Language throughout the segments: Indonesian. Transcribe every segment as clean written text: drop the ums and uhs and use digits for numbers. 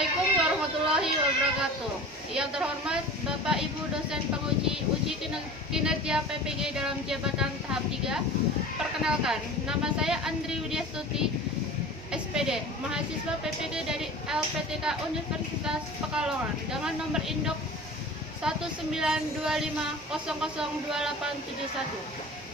Assalamualaikum warahmatullahi wabarakatuh. Yang terhormat Bapak Ibu dosen penguji uji kinerja PPG dalam jabatan tahap 3. Perkenalkan, nama saya Andri Widyastuti, SPD, mahasiswa PPG dari LPTK Universitas Pekalongan dengan nomor induk 192500281.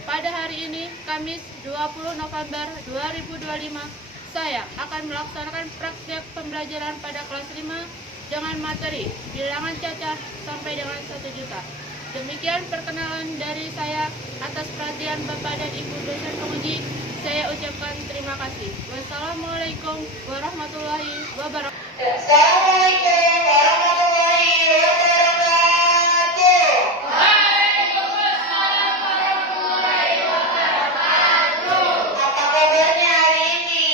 Pada hari ini, Kamis 20 November 2025, saya akan melaksanakan praktik pembelajaran pada kelas 5 dengan materi bilangan cacah sampai dengan 1 juta. Demikian perkenalan dari saya. Atas perhatian Bapak dan Ibu dosen penguji, saya ucapkan terima kasih. Wassalamualaikum warahmatullahi wabarakatuh. Assalamualaikum warahmatullahi wabarakatuh. Apa kabarnya hari ini?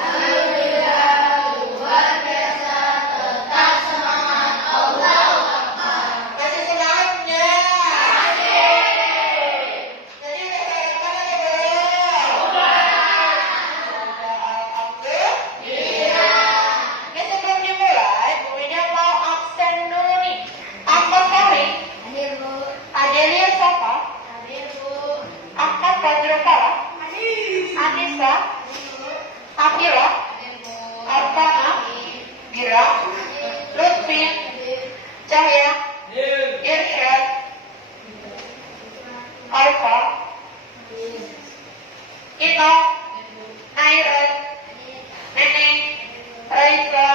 Alhamdulillah, luar biasa, tetap semangat, Allahu Akbar. Masih semangat enggak? Masih. Jadi udah sarapan atau belum? Alhamdulillah. Oke, sebelum dimulai, Bu Ida mau absen dulu nih. Angkat kali. Hadir, Bu. Adelia siapa? Hadir, Bu. Angkat Fajrokala. Anissa. Akila. Hadir, Bu. Arfana. Gira. Lutfi. Cahya. Irsyad. Alfa. Ino. Airat. Neneng. Raisa.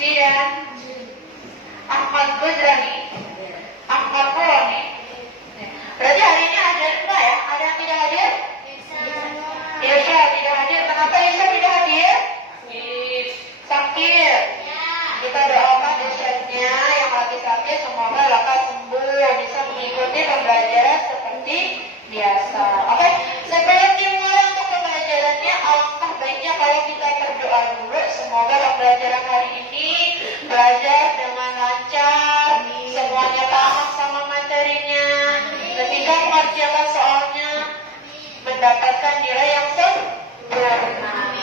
Zian. Ahmad Gozali. Ahmad Koloni. Berarti hari ini hadir enggak ya? Ada yang tidak hadir? Irsa tidak hadir. Kenapa Irsa tidak hadir? Sakit. Kita doakan dosennya yang lagi sakit semoga lekas sembuh, bisa mengikuti pembelajaran seperti biasa. Oke, sebelum dimulai untuk pembelajarannya, alangkah baiknya kalau kita berdoa dulu. Semoga pembelajaran hari ini belajar dengan lancar, semuanya paham sama materinya, ketika mengerjakan soalnya mendapatkan nilai yang sempurna.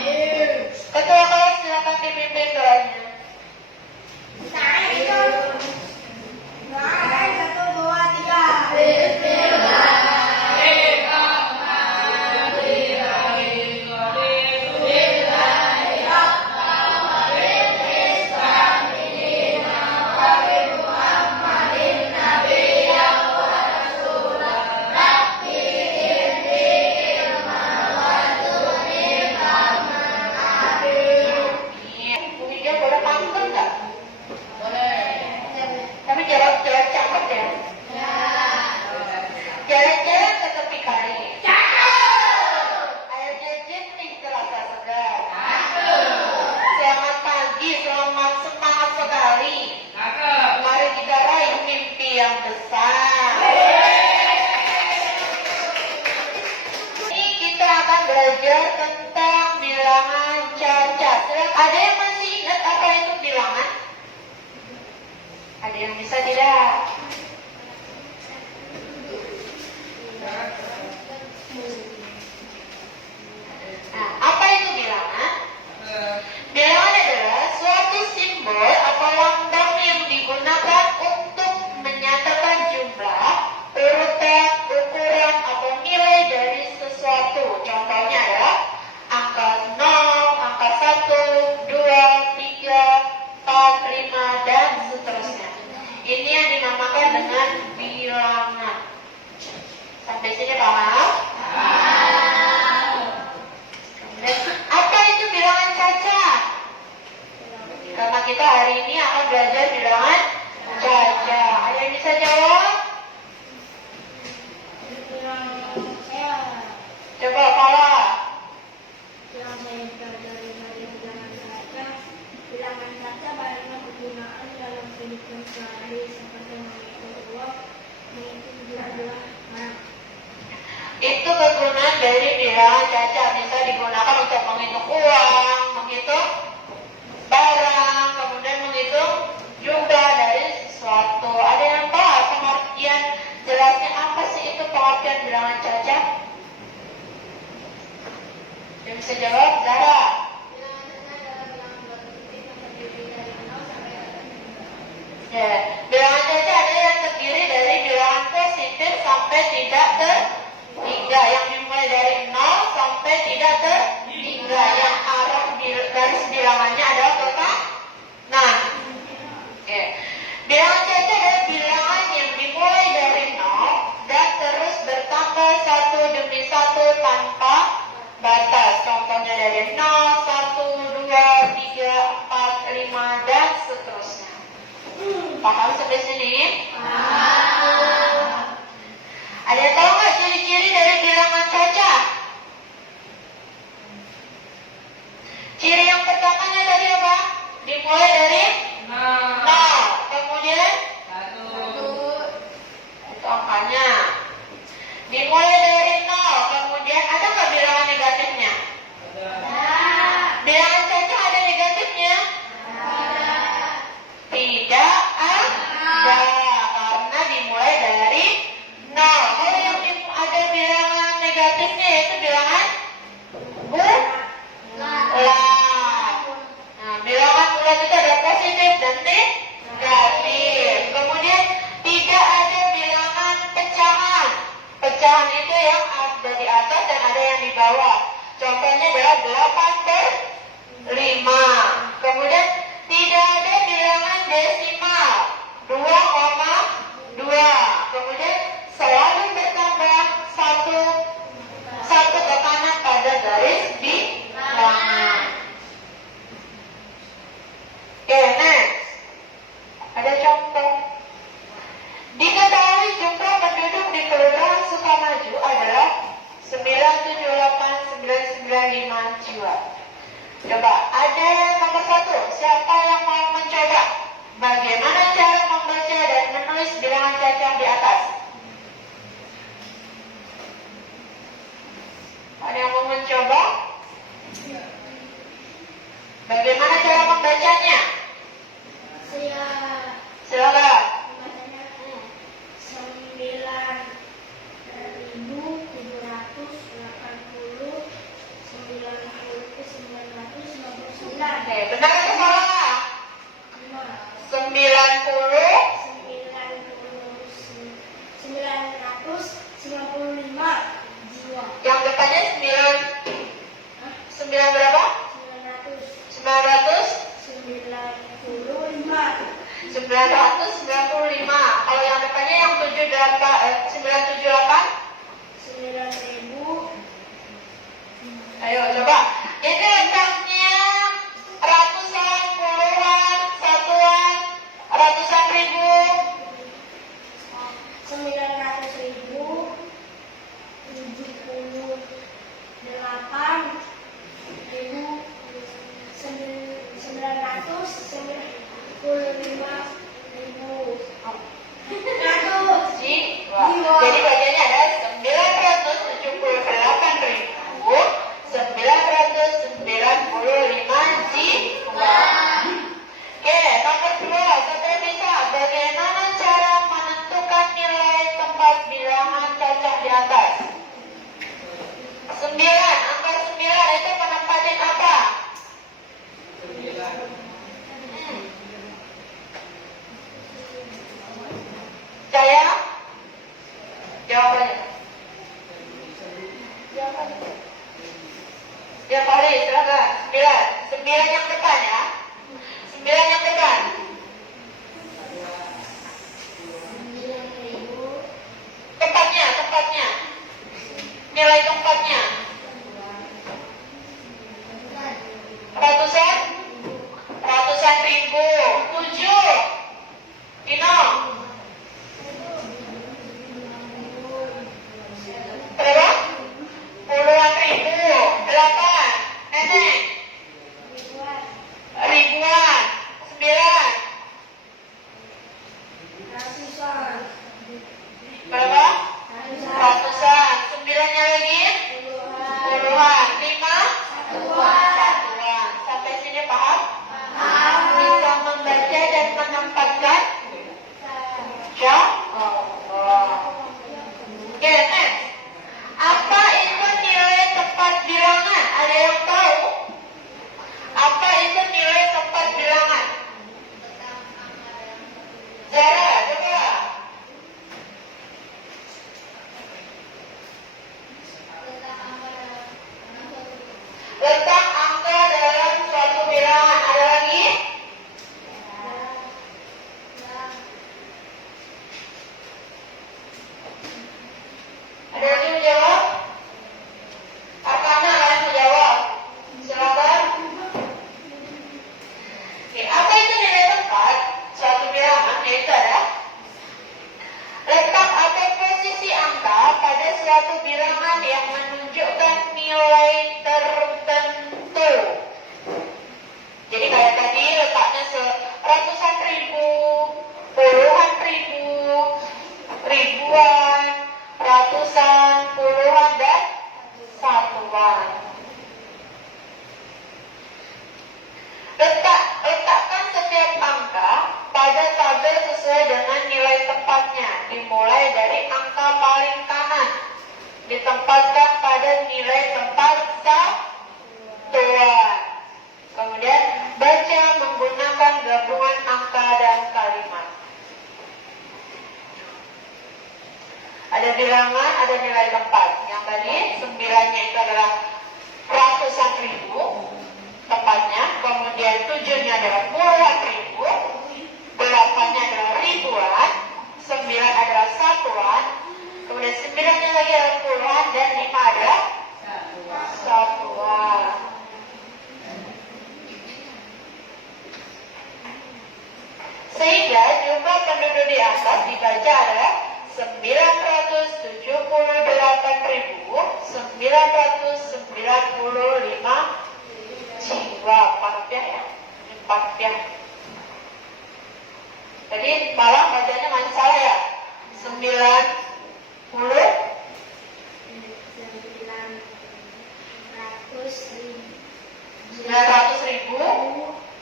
Ketua kelas silakan dipimpin doanya. Bu Widya boleh pantun nggak? Tapi jangan cakep ya. Jalan-jalan ke tepi kali. Air jajan nih terasa segar. Selamat pagi, selamat semangat sekali. Mari kita raih mimpi yang besar. Ini kita akan belajar tentang bilangan cacat. Ada yang masih ingat apa itu bilangan? Ada yang bisa tidak? Nah, apa itu bilangan? Bilangan adalah suatu simbol atau lambang yang digunakan untuk menyatakan jumlah, urutan, ukuran, atau nilai dari sesuatu. Contohnya ya, angka 0, angka 1, 2, 3, 4, 5, dan seterusnya. Ini yang dinamakan dengan bilangan. Sampai sini paham? Apa itu bilangan cacat? Karena kita hari ini akan belajar bilangan cacat. Ada yang bisa jawab? Coba Paula. Yang saya pelajari dari bilangan kaca banyak kegunaan dalam kehidupan sehari seperti menghitung uang, menghitung jumlah barang. Itu kegunaan dari bilangan cacat. Bisa digunakan untuk menghitung uang, menghitung barang, kemudian menghitung jumlah dari sesuatu. Ada yang tahu pengertian jelasnya apa sih itu pengertian bilangan cacat? Yang bisa jawab, Zara. Bilangan caca adalah bilangan bertitik sampai tidak terhingga. Yang dimulai dari 0 sampai tidak terhingga. Yang arah garis bilangannya adalah ke kanan. Oke. Bilangan caca adalah bilangan yang dimulai dari 0 dan terus bertambah satu demi satu tanpa batas. Contohnya dari 0, 1, 2, 3, 4, 5, dan seterusnya. Paham sampai sini? Ada yang tahu nggak ciri-ciri dari bilangan caca? Ciri yang pertamanya tadi apa? Dimulai dari 0. Kemudian 1. Itu angkanya. Dimulai dari 0. Kemudian ada nggak bilangan negatifnya? Bilangan caca ada negatifnya? Tidak ada, karena dimulai dari 0. Kalau yang ada bilangan negatifnya yaitu bilangan bulat. Nah, bilangan bulat itu ada positif dan negatif. Kemudian tidak ada bilangan pecahan. Pecahan itu yang ada di atas dan ada yang di bawah. Contohnya adalah 8/5. Kemudian tidak ada bilangan desimal 2,2. Kemudian selalu bertambah satu ke kanan pada garis bilangan. Oke, next. Ada contoh. Diketahui jumlah penduduk di Kelurahan Sukamaju adalah 978.995 jiwa. Coba, ada nomor 1. Siapa yang mau mencoba? Bagaimana cara membaca dan menulis bilangan caca di atas? Ada yang mau mencoba? Bagaimana cara membacanya? Silakan. 9.780, 90, 959. Oke, benar atau salah? 995 jiwa. Yang depannya 9 berapa? 995. Kalau yang depannya yang 978? 9.000. Ayo coba. Itu letaknya ratusan, puluhan, satuan, ratusan ribu. 900.000, 78.995.100 Jiwa. Jadi bagiannya ada 978.995 jiwa. Oke, nomor 2. Saudara bisa bagaimana cara menentukan nilai tempat bilangan caca di atas? 9. Angka 9 itu penempatin apa? Jaya? Jawabannya. Ya Pak Ali, silakan. 9 yang depan ya. 9 yang depan. Tempatnya. Nilai tempatnya. Ratusan ribu. 7. Dino. Berapa? Puluhan ribu. 8. Nenek. Ribuan. 9. ratusan, puluhan, dan satuan. Letakkan setiap angka pada tabel sesuai dengan nilai tepatnya, dimulai dari angka paling kanan, ditempatkan pada nilai tempat satuan. Kemudian baca menggunakan gabungan angka dan kalimat. Ada bilangan, ada nilai tempat. Yang tadi 9-nya itu adalah ratusan ribu tepatnya, kemudian 7-nya adalah puluhan ribu, 8-nya adalah ribuan, 9 adalah satuan, kemudian 9-nya lagi adalah puluhan, dan 5 adalah satuan. Sehingga jumlah penduduk di atas dibaca adalah 978.995 jiwa. Parpiah ya, ini parpiah. Jadi malah bacanya masih salah ya. 900.000,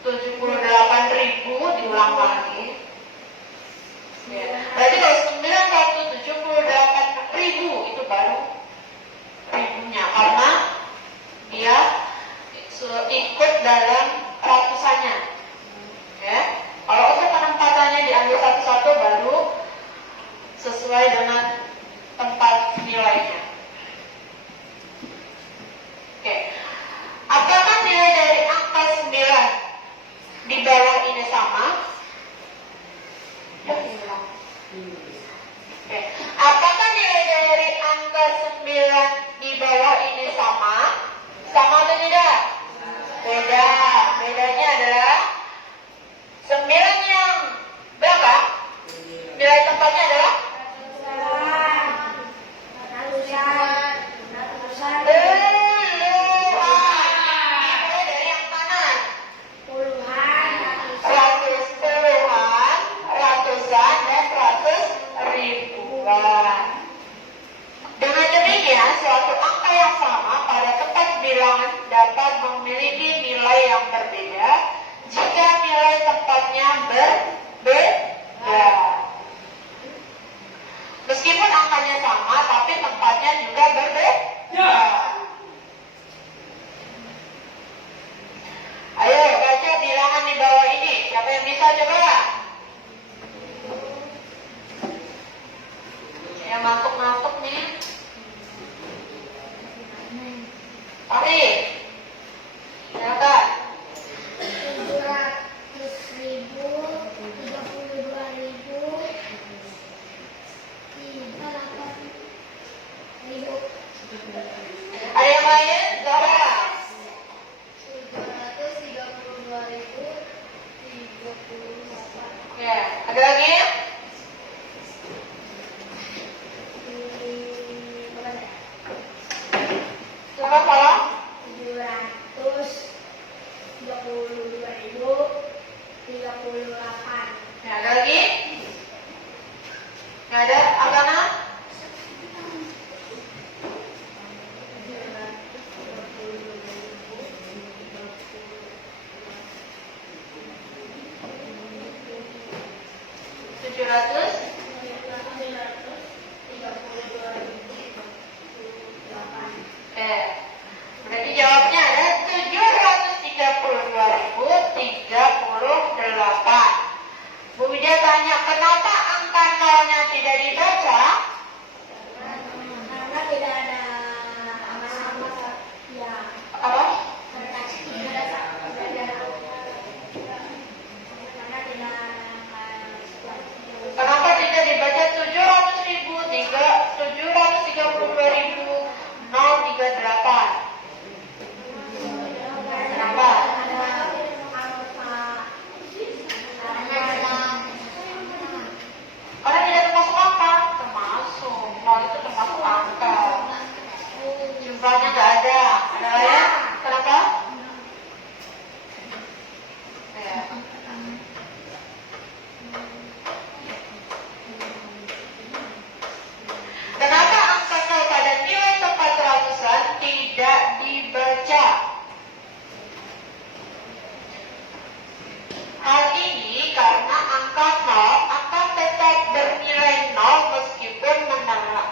78.000, diulang lagi. Ya. Berarti kalau 978.000 itu baru ribunya, karena dia ikut dalam ratusannya. Ya. Kalau untuk penempatannya diambil satu-satu baru sesuai dengan tempat nilainya. Oke. Apakah nilai dari angka 9 di bawah ini sama? Ya, hilang. Oke. Apakah nilai dari angka 9 di bawah ini sama? Sama atau tidak? Beda. Bedanya adalah 9 yang berapa? Nilai tempatnya adalah? Dengan demikian, suatu angka yang sama pada tempat bilangan dapat memiliki nilai yang berbeda jika nilai tempatnya berbeda. Meskipun angkanya sama, tapi tempatnya juga berbeda. Ayo baca bilangan di bawah ini. Siapa yang bisa coba? Yang ngantuk-ngantuk nih. Ari, silakan. 700.000, 32.000, 38.000. Ada yang lain? Zahra. 332.038. Ya, ada lagi? Siapa salah? 732.038. Ya, ada lagi? Nggak ada? Abana?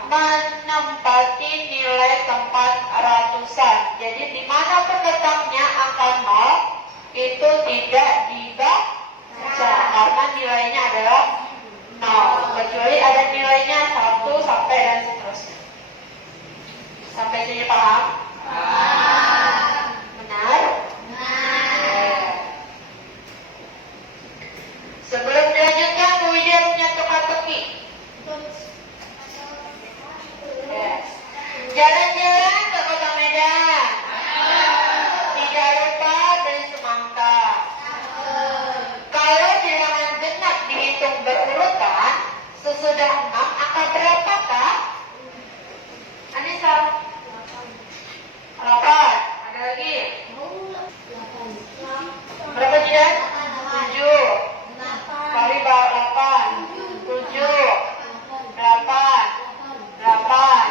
menempati nilai tempat ratusan. Jadi di mana letaknya angka 0 itu tidak dibaca karena nilainya adalah 0, kecuali ada nilainya 1 sampai dan seterusnya. Sampai sini paham? Benar? Sebelum dilanjutkan, Bu Widya punya teka-teki. Jalan-jalan ke Kota Medan. Tidak lupa beli semangka. Kalau bilangan genap dihitung berurutan, sesudah 6 angka berapakah? Anissa? 8. Ada lagi? Berapa Jidan? 7. Kali 8. 7. 8. 8.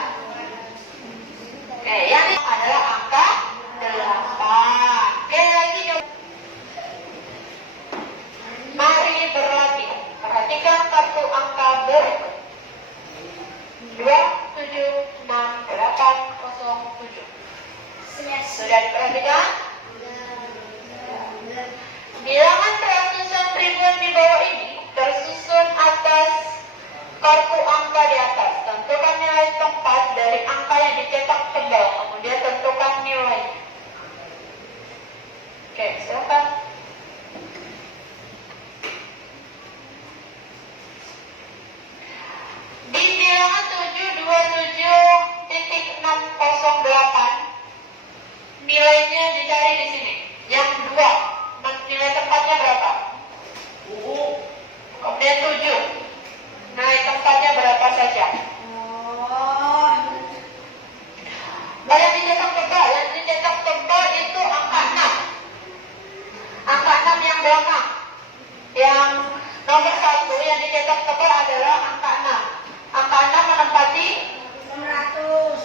Oke, yang ini adalah angka 8. Oke, lagi dong. Mari berlatih. Perhatikan kartu angka berikut. 2, 7, 6, 8, 0, 7. Sudah diperhatikan? Bilangan ratusan ribuan di bawah ini tersusun atas kartu angka di atas. Tentukan nilai tempat dari angka yang dicetak tebal. Kemudian tentukan nilai. Oke, silakan. Di bilangan 727.608 nilainya dicari di sini. Yang 2, nilai tempatnya berapa? Kemudian 7, nilai tempatnya berapa saja? Yang dicetak tebal itu angka 6. Angka 6 yang belakang. Yang nomor 1 yang dicetak tebal adalah angka 6. Angka 6 menempati 600.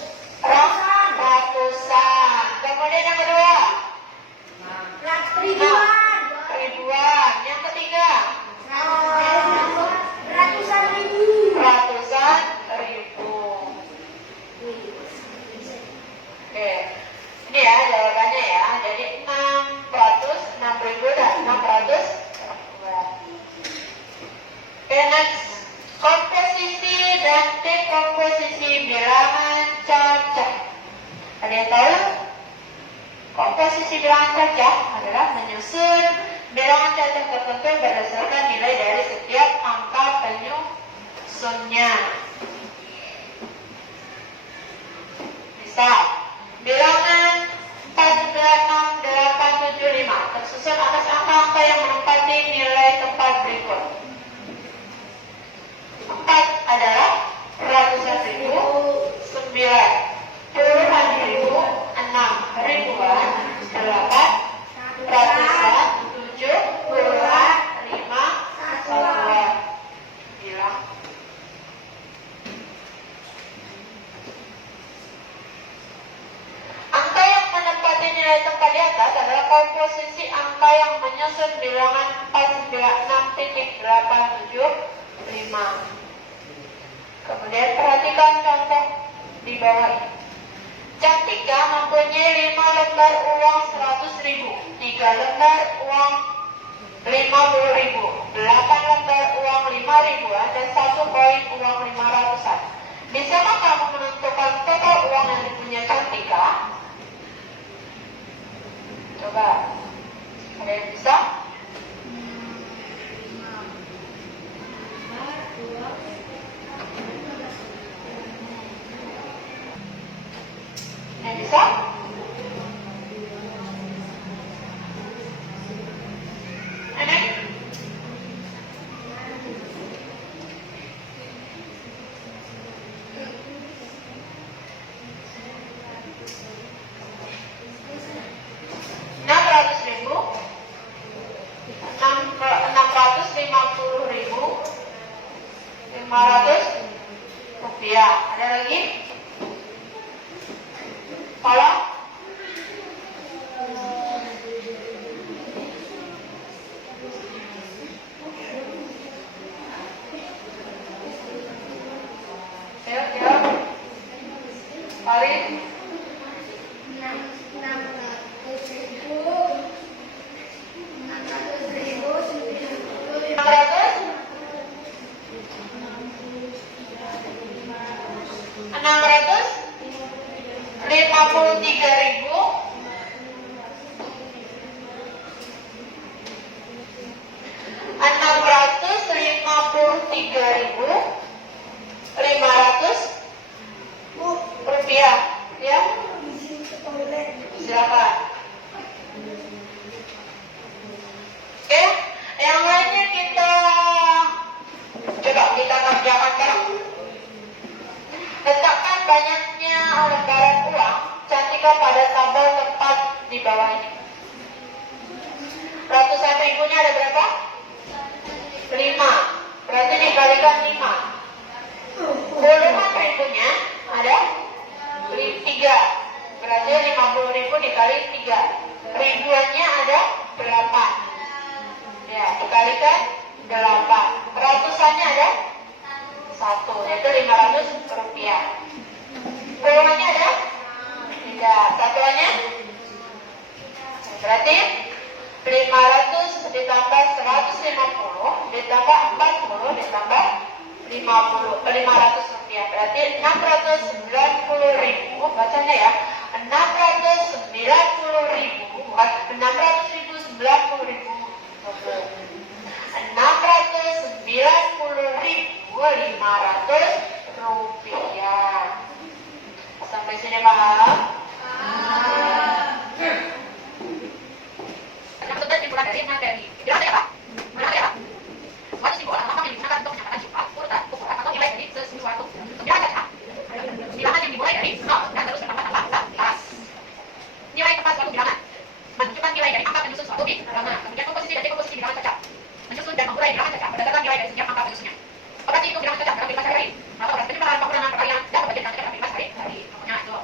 ratusan. Kemudian yang kedua, ribuan. Yang ketiga, Ratusan ribu. ratusan ribu. Oke, ini ya jawabannya ya. Jadi 600, 6.000 dan 600 ribuan. Oke, next. Komposisi dan dekomposisi bilangan cacah. Kalian tahu? Komposisi bilangan cacah adalah menyusun bilangan cacah tertentu berdasarkan nilai dari setiap angka penyusunnya. Misal, bilangan 4,6,875 tersusun atas angka-angka yang menempati nilai tempat berikut. 4 adalah ratusan ribu, 9 puluhan ribu, 6 ribuan, 8 ratusan, 7 puluhan, 5 satuan. Bilang. Angka yang menempati nilai tempat di atas adalah komposisi angka yang menyusun bilangan 496.875. Kemudian perhatikan contoh di bawah ini. Cantika mempunyai 5 lembar uang 100.000, 3 lembar uang 50.000, 8 lembar uang 5.000-an, dan 1 koin uang 500-an. Bisakah kamu menentukan total uang yang dipunya Cantika? Coba. Ada yang bisa? Yang bisa? Nenek? Ribu, 650.000, 500 rupiah. Ada lagi? Kalau ya. Mari. 653.500 rupiah, ya. Silakan. Oke, yang lainnya kita coba kita kerjakan sekarang. Letakkan banyaknya lembaran uang cantika pada tabel tepat di bawah ini. Ratusan ribunya ada berapa? 5. Berarti dikalikan 5. Puluhan ribunya ada 3. Berarti 50.000 dikali 3. Ribuannya ada 8. Ya, dikalikan 8. Ratusannya ada 1, yaitu 500 rupiah. Puluhannya ada 3. Satuannya berarti 500 ditambah 150 ditambah 40 ditambah 500 rupiah. Berarti 690.000. Bacanya ya, 690.000, bukan 600.000, 90.000. 690.500 rupiah. Sampai sini paham? Yang sudah dimulai dari materi. Bilang apa? Suatu simbol atau nama yang digunakan untuk menyatakan jumlah, urutan, ukuran, atau nilai dari sesuatu. Bilangan yang dimulai dari 0 dan terus bertambah kelas. Nilai tepat suatu bilangan menunjukkan nilai dari angka penyusun suatu bilangan. Kemudian komposisi dan dekomposisi bilangan cacat. Menyusun dan mengurai bilangan cacat berdasarkan nilai dari setiap angka penyusunnya. Operasi itu bilangan cacat dalam kehidupan sehari-hari. Maka operasi penyebaran pengurangan perkalian dan pembagian bilangan cacat dalam kehidupan sehari-hari. Pokoknya itu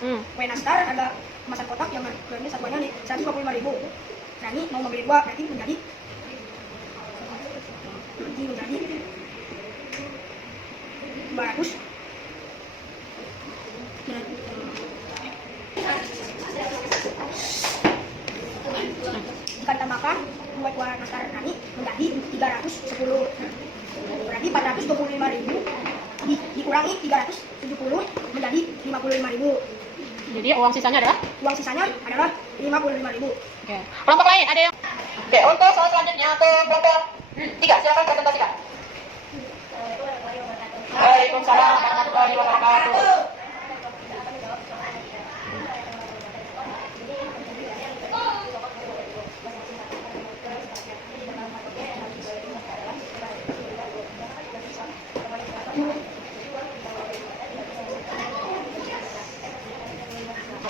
Kue nastar ada kemasan kotak yang harganya satuannya nih 125.000. Nah ini mau membeli 2 berarti menjadi 200. Jika ditambahkan 2 kue nastar nani menjadi 310. Berarti 425.000 dikurangi 370 menjadi 55.000. Jadi uang sisanya adalah? Uang sisanya adalah 55.000. Oke. Kelompok lain ada yang? Oke, untuk soal selanjutnya ke kelompok 3, silakan presentasikan. Waalaikumsalam warahmatullahi wabarakatuh.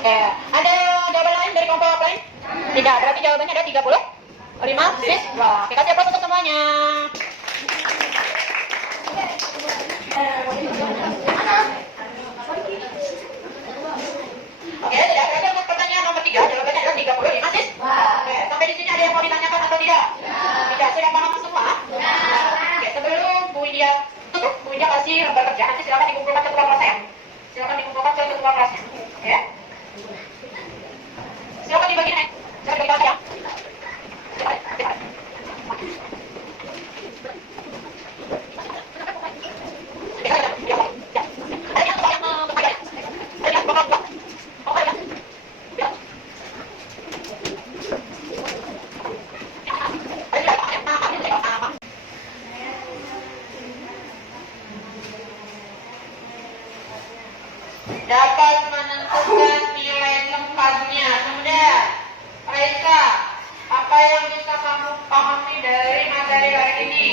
Oke, ada jawaban lain dari kelompok lain? Tidak, berarti jawabannya ada 35 siswa. Oke, kasih aplaus untuk semuanya. Oke, tidak, berarti untuk pertanyaan nomor 3, jawabannya adalah 35 siswa. Oke, sampai di sini ada yang mau ditanyakan atau tidak? Tidak, sudah paham semua? Oke, sebelum Bu Widya tutup, Bu Widya kasih lembar kerja, nanti silakan dikumpulkan ke ketua kelasnya. Silakan dikumpulkan ke ketua kelasnya. Oke? Silakan dibagi naik. Silakan dibagi kelas ya. Dapat menentukan nilai lengkapnya. Kemudian, Raisa, apa yang bisa kamu pahami dari materi hari ini?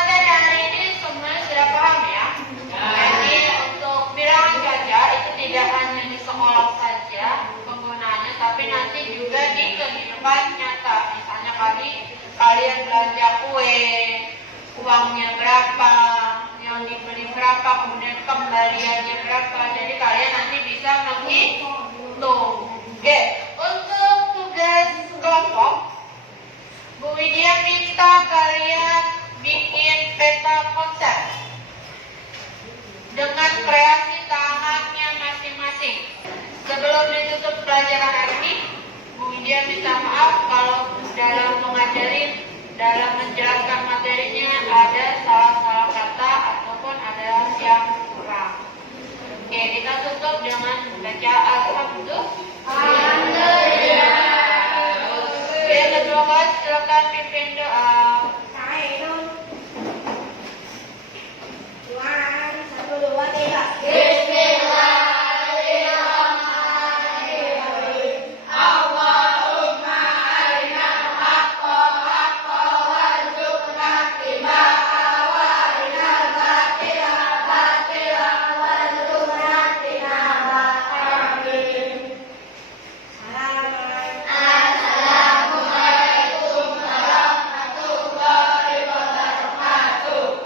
Materi hari ini semuanya sudah paham ya? Jadi untuk bilangan ganjil itu tidak hanya di sekolah saja penggunaannya, tapi nanti juga di kehidupan nyata. Misalnya kalian belanja kue, uangnya berapa, yang dibeli berapa, kemudian kembaliannya berapa. Jadi kalian nanti bisa menghitung. Oke, untuk tugas kelompok, Bu Widya minta kalian bikin peta konsep dengan kreasi tangannya masing-masing. Sebelum ditutup pelajaran hari ini, Bu Widya minta maaf kalau dalam mengajarin, dalam menjelaskan materinya ada salah-salah kata ataupun ada yang kurang. Oke, kita tutup dengan baca Alhamdulillah. Oke, kedua kelas silakan pimpin doa.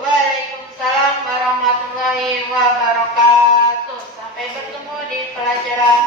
Waalaikumsalam warahmatullahi wabarakatuh. Sampai bertemu di pelajaran